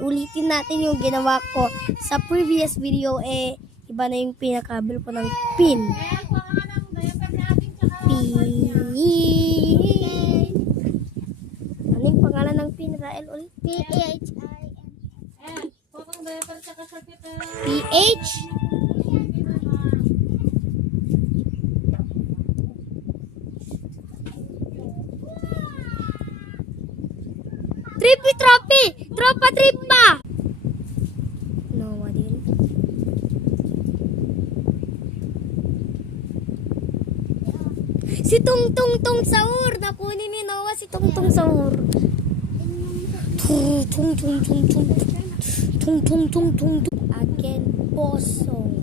ulitin natin yung ginawa ko sa previous video. Iba na yung pinakabel ko ng pin. Ano yung pangalan ng pin, Rael, ulit? PH. Tropi! Tropa tripa! No, din. Si Tung Sahur! Nakunin ni Noah si Tung Sahur. Tung. Again, Posong.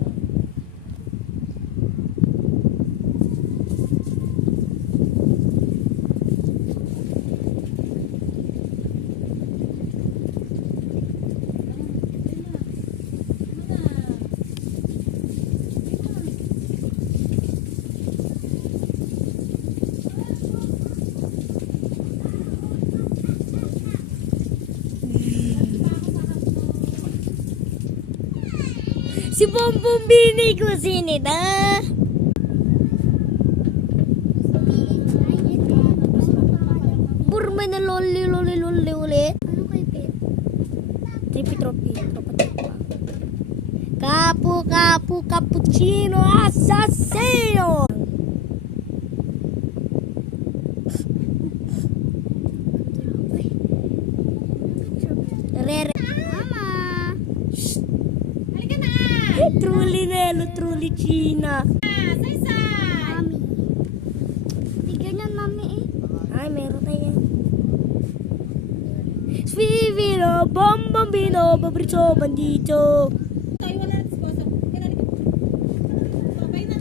Si Bongbong Bini ko sinita. Purma na loli ulit. Ano kay Pet? Tropi. Kapu, cappuccino, assassino. Truly China. Mami. Di ganyan, mami Ay, meron tayo yan. Svivino, bombino, babriso, bandito. Tayo wala na disposo. Okay na.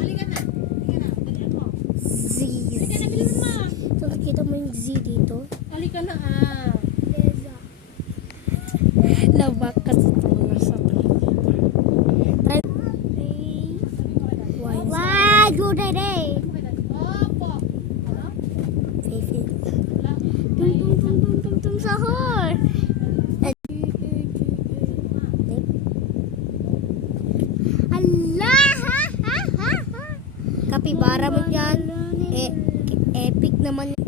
Halika na. Dalihan mo. Z. Halika na, bilhin mo. So, nakita mo yung Z dito? Halika na Lawak kasi ito sa Why good day? Opo. Tum sahur. Allah Kapibara mo yan. Epic naman.